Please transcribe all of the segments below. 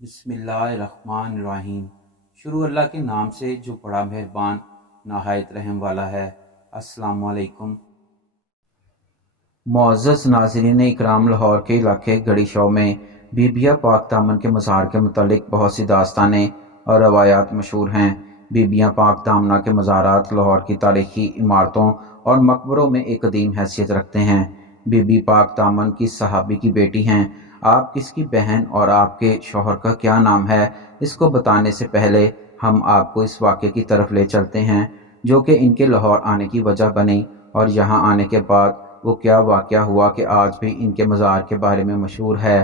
बिस्मिल्लाहिर्रहमानिर्रहीम। शुरू अल्लाह के नाम से जो बड़ा मेहरबान नहायत रहम वाला है। अस्सलामु अलैकुम। मुअज़्ज़ज़ नाज़रीन इकराम, लाहौर के इलाके गढ़ी शौ में बीबिया पाक दामन के मज़ार के मुतालिक बहुत सी दास्तानें और रवायात मशहूर हैं। बीबिया पाक दामना के मज़ारात लाहौर की तारीखी इमारतों और मकबरों में एक कदीम हैसियत रखते हैं। बीबी पाक दामन किस सहाबी की बेटी हैं, आप किसकी बहन और आपके शौहर का क्या नाम है, इसको बताने से पहले हम आपको इस वाक़े की तरफ ले चलते हैं जो कि इनके लाहौर आने की वजह बनी, और यहाँ आने के बाद वो क्या वाक़या हुआ कि आज भी इनके मज़ार के बारे में मशहूर है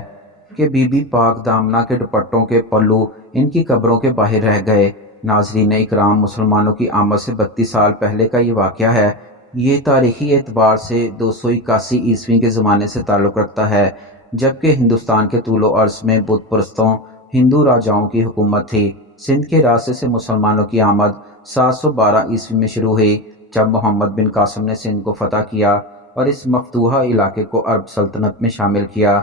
कि बीबी पाक दामना के दुपट्टों के पल्लू इनकी कब्रों के बाहर रह गए। नाज़रीन इकराम, मुसलमानों की आमद से 32 साल पहले का ये वाक़या है। ये तारीख़ी एतबार से 281 ईस्वी के ज़माने से ताल्लुक़ रखता है, जबकि हिंदुस्तान के तूलो अर्ज़ में बुत परस्तों हिंदू राजाओं की हुकूमत थी। सिंध के रास्ते से मुसलमानों की आमद 712 ईस्वी में शुरू हुई, जब मोहम्मद बिन कासिम ने सिंध को फ़तह किया और इस मफतूहा इलाके को अरब सल्तनत में शामिल किया।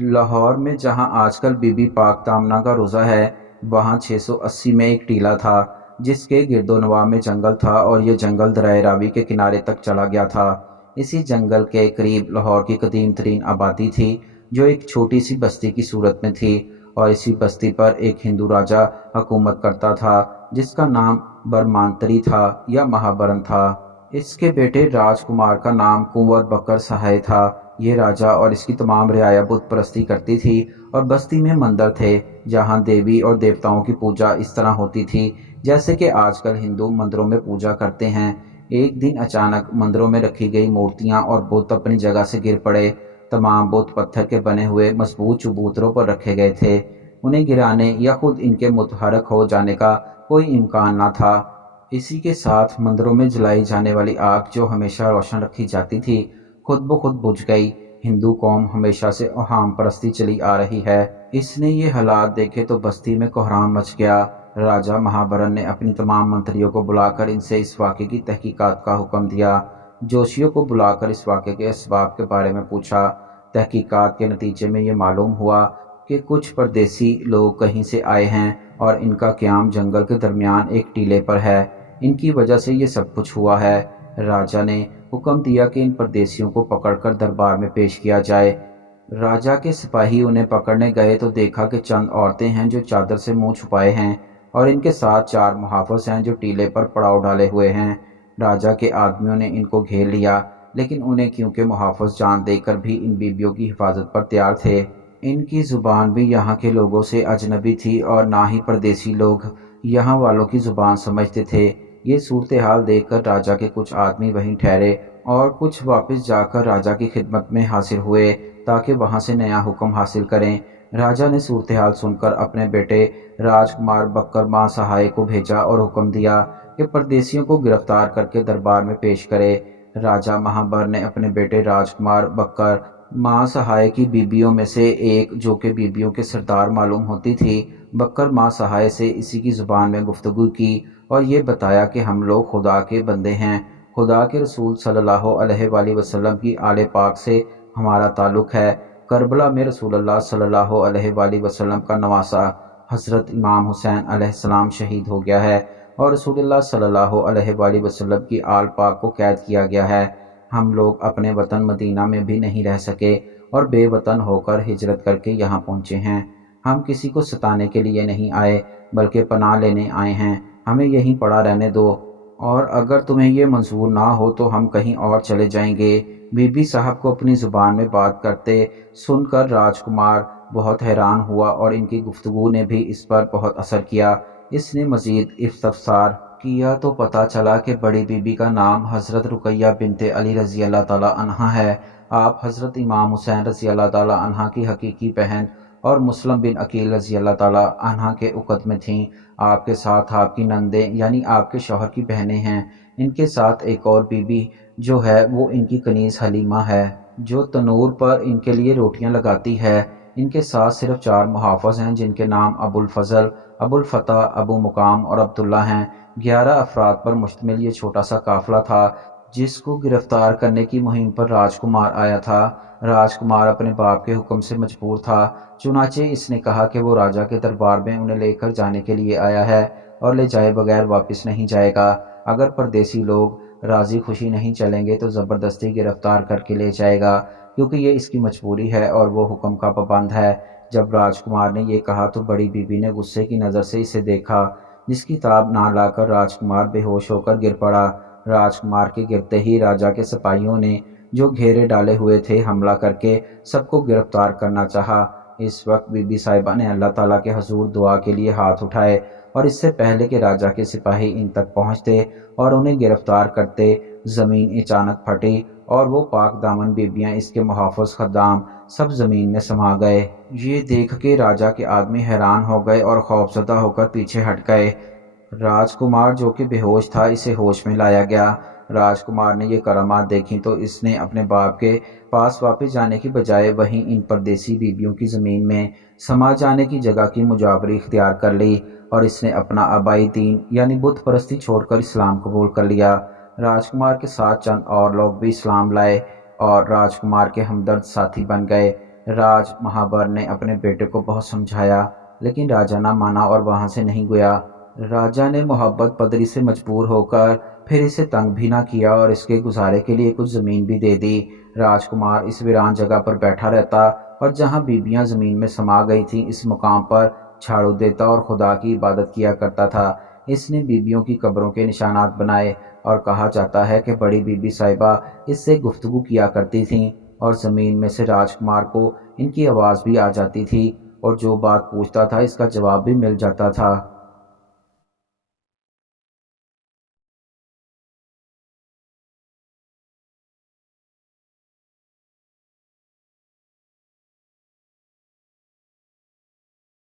लाहौर में जहां आजकल बीबी पाक दामना का रोज़ा है, वहां 680 में एक टीला था जिसके गिरदोनवा में जंगल था, और यह जंगल दरिया रावी के किनारे तक चला गया था। इसी जंगल के करीब लाहौर की कदीम तरीन आबादी थी जो एक छोटी सी बस्ती की सूरत में थी, और इसी बस्ती पर एक हिंदू राजा हुकूमत करता था जिसका नाम बरमांतरी था या महाबरन था। इसके बेटे राजकुमार का नाम कुंवर बकर सहाय था। ये राजा और इसकी तमाम रियाया बुत परस्ती करती थी, और बस्ती में मंदिर थे जहाँ देवी और देवताओं की पूजा इस तरह होती थी जैसे कि आजकल हिंदू मंदिरों में पूजा करते हैं। एक दिन अचानक मंदिरों में रखी गई मूर्तियाँ और बुत अपनी जगह से गिर पड़े। तमाम बुत पत्थर के बने हुए मजबूत चबूतरों पर रखे गए थे। उन्हें गिराने या खुद इनके मुतहरक हो जाने का कोई इम्कान न था। इसी के साथ मंदिरों में जलाई जाने वाली आग जो हमेशा रोशन रखी जाती थी, खुद ब खुद बुझ गई। हिंदू कौम हमेशा से ओहाम परस्ती चली आ रही है। इसने ये हालात देखे तो बस्ती में कोहराम मच गया। राजा महाबरन ने अपनी तमाम मंत्रियों को बुलाकर इनसे इस वाक़े की तहकीकात का हुक्म दिया। जोशियों को बुलाकर इस वाक़े के असबाब के बारे में पूछा। तहकीकात के नतीजे में ये मालूम हुआ कि कुछ परदेसी लोग कहीं से आए हैं और इनका क़याम जंगल के दरमियान एक टीले पर है। इनकी वजह से ये सब कुछ हुआ है। राजा ने हुक्म दिया कि इन परदेसियों को पकड़कर दरबार में पेश किया जाए। राजा के सिपाही उन्हें पकड़ने गए तो देखा कि चंद औरतें हैं जो चादर से मुंह छुपाए हैं, और इनके साथ 4 मुहाफ़िज़ हैं जो टीले पर पड़ाव डाले हुए हैं। राजा के आदमियों ने इनको घेर लिया, लेकिन उन्हें क्योंकि मुहाफ़िज़ जान देकर भी इन बीबियों की हिफाजत पर तैयार थे। इनकी ज़ुबान भी यहाँ के लोगों से अजनबी थी, और ना ही परदेसी लोग यहाँ वालों की ज़ुबान समझते थे। ये सूरत हाल देखकर राजा के कुछ आदमी वहीं ठहरे और कुछ वापस जाकर राजा की खिदमत में हाजिर हुए ताकि वहाँ से नया हुक्म हासिल करें। राजा ने सूरत हाल सुनकर अपने बेटे राजकुमार बक्कर मां सहाय को भेजा और हुक्म दिया कि परदेसियों को गिरफ्तार करके दरबार में पेश करे। राजा महाबर ने अपने बेटे राजकुमार बक्कर मां सहाय की बीबियों में से एक, जो कि बीबियों के सरदार मालूम होती थी, बक्कर मां सहाय से इसी की ज़ुबान में गुफ्तगू की और ये बताया कि हम लोग खुदा के बंदे हैं। खुदा के रसूल सल्लल्लाहु अलैहि वसल्लम की आले पाक से हमारा ताल्लुक़ है। करबला में रसूलुल्लाह सल्लल्लाहु अलैहि वसल्लम का नवासा हज़रत इमाम हुसैन अलैहिस्सलाम शहीद हो गया है, और रसूलुल्लाह सल्लल्लाहु अलैहि वसल्लम की आल पाक को कैद किया गया है। हम लोग अपने वतन मदीना में भी नहीं रह सके और बेवतन होकर हिजरत करके यहाँ पहुँचे हैं। हम किसी को सताने के लिए नहीं आए, बल्कि पनाह लेने आए हैं। हमें यहीं पड़ा रहने दो, और अगर तुम्हें ये मंजूर ना हो तो हम कहीं और चले जाएंगे। बीबी साहब को अपनी ज़ुबान में बात करते सुनकर राजकुमार बहुत हैरान हुआ, और इनकी गुफ्तगू ने भी इस पर बहुत असर किया। इसने मज़ीद इस्तफसार किया तो पता चला कि बड़ी बीबी का नाम हज़रत रुकैया बिनते अली रज़ी अल्लाह ताला अन्हा है। आप हज़रत इमाम हुसैन रज़ी अल्लाह ताला अन्हा की हकीकी बहन और मुस्लिम बिन अकील रज़ी अल्लाह ताला अन्हा के उक़द में थीं। आपके साथ आपकी नंदें यानी आपके शौहर की बहनें हैं। इनके साथ एक और बीबी जो है वो इनकी कनीज़ हलीमा है, जो तनूर पर इनके लिए रोटियां लगाती है। इनके साथ सिर्फ 4 मुहाफ़िज़ हैं जिनके नाम अबुल फ़ज़ल, अबुल फ़तह, अबू मुकाम और अब्दुल्ला हैं। 11 अफराद पर मुश्तमिल ये छोटा सा काफ़िला था جس کو گرفتار کرنے کی مہم پر راجکمار آیا تھا۔ راجکمار اپنے باپ کے حکم سے مجبور تھا، چنانچہ اس نے کہا کہ وہ راجا کے دربار میں انہیں لے کر جانے کے لیے آیا ہے اور لے جائے بغیر واپس نہیں جائے گا۔ اگر پردیسی لوگ راضی خوشی نہیں چلیں گے تو زبردستی گرفتار کر کے لے جائے گا، کیونکہ یہ اس کی مجبوری ہے اور وہ حکم کا پابند ہے۔ جب راجکمار نے یہ کہا تو بڑی بیوی نے غصے کی نظر سے اسے دیکھا، جس کی تاب نہ لا کر راجکمار بے ہوش ہو کر گر پڑا۔ راجکمار کے گرتے ہی راجا کے سپاہیوں نے جو گھیرے ڈالے ہوئے تھے حملہ کر کے سب کو گرفتار کرنا چاہا۔ اس وقت بی بی صاحبہ نے اللہ تعالیٰ کے حضور دعا کے لیے ہاتھ اٹھائے، اور اس سے پہلے کہ راجا کے سپاہی ان تک پہنچتے اور انہیں گرفتار کرتے، زمین اچانک پھٹی اور وہ پاک دامن بیبیاں اس کے محافظ خدام سب زمین میں سما گئے۔ یہ دیکھ کے راجا کے آدمی حیران ہو گئے اور خوفزدہ ہو کر پیچھے ہٹ گئے۔ راجکمار جو کہ بے ہوش تھا اسے ہوش میں لایا گیا۔ راجکمار نے یہ کرامات دیکھی تو اس نے اپنے باپ کے پاس واپس جانے کی بجائے وہیں ان پردیسی بیبیوں کی زمین میں سما جانے کی جگہ کی مجاوری اختیار کر لی، اور اس نے اپنا آبائی دین یعنی بت پرستی چھوڑ کر اسلام قبول کر لیا۔ راجکمار کے ساتھ چند اور لوگ بھی اسلام لائے اور راجکمار کے ہمدرد ساتھی بن گئے۔ راج مہابر نے اپنے بیٹے کو بہت سمجھایا، لیکن راجا نہ مانا اور وہاں سے نہیں گیا۔ راجا نے محبت پدری سے مجبور ہو کر پھر اسے تنگ بھی نہ کیا اور اس کے گزارے کے لیے کچھ زمین بھی دے دی۔ راجکمار اس ویران جگہ پر بیٹھا رہتا اور جہاں بیبیاں زمین میں سما گئی تھیں اس مقام پر جھاڑو دیتا اور خدا کی عبادت کیا کرتا تھا۔ اس نے بیبیوں کی قبروں کے نشانات بنائے، اور کہا جاتا ہے کہ بڑی بی بی صاحبہ اس سے گفتگو کیا کرتی تھیں، اور زمین میں سے راجکمار کو ان کی آواز بھی آ جاتی تھی، اور جو بات پوچھتا تھا اس کا جواب بھی مل جاتا تھا۔